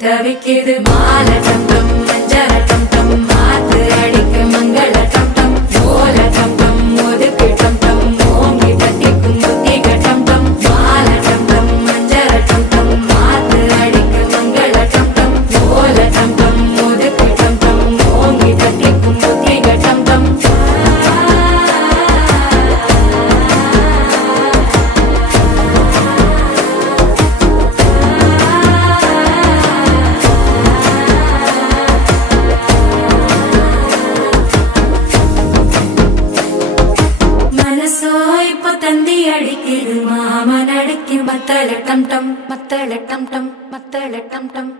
தவிக்குது மாலை டம் டம் மஞ்சள டம் டம் மாத்து அடிக்க மங்கள டம் டம் ஓல டம் டம் ஒதுக்கு டம் டம் ஓங்கி தட்டிக்கும் புத்திக டம் டம் மாலை டம் டம் மஞ்சள டம் டம் மாத்து அடிக்க மங்கள டம் டம் ஓல டம் டம் ஒதுக்கு டம் டம் ஓங்கி தட்டிக்கும் புத்திக டம் டம் தந்தி அடிக்குது மாமன் அடிக்கும் மத்தள டம் டம் மத்தள டம் டம் மத்தள டம் டம்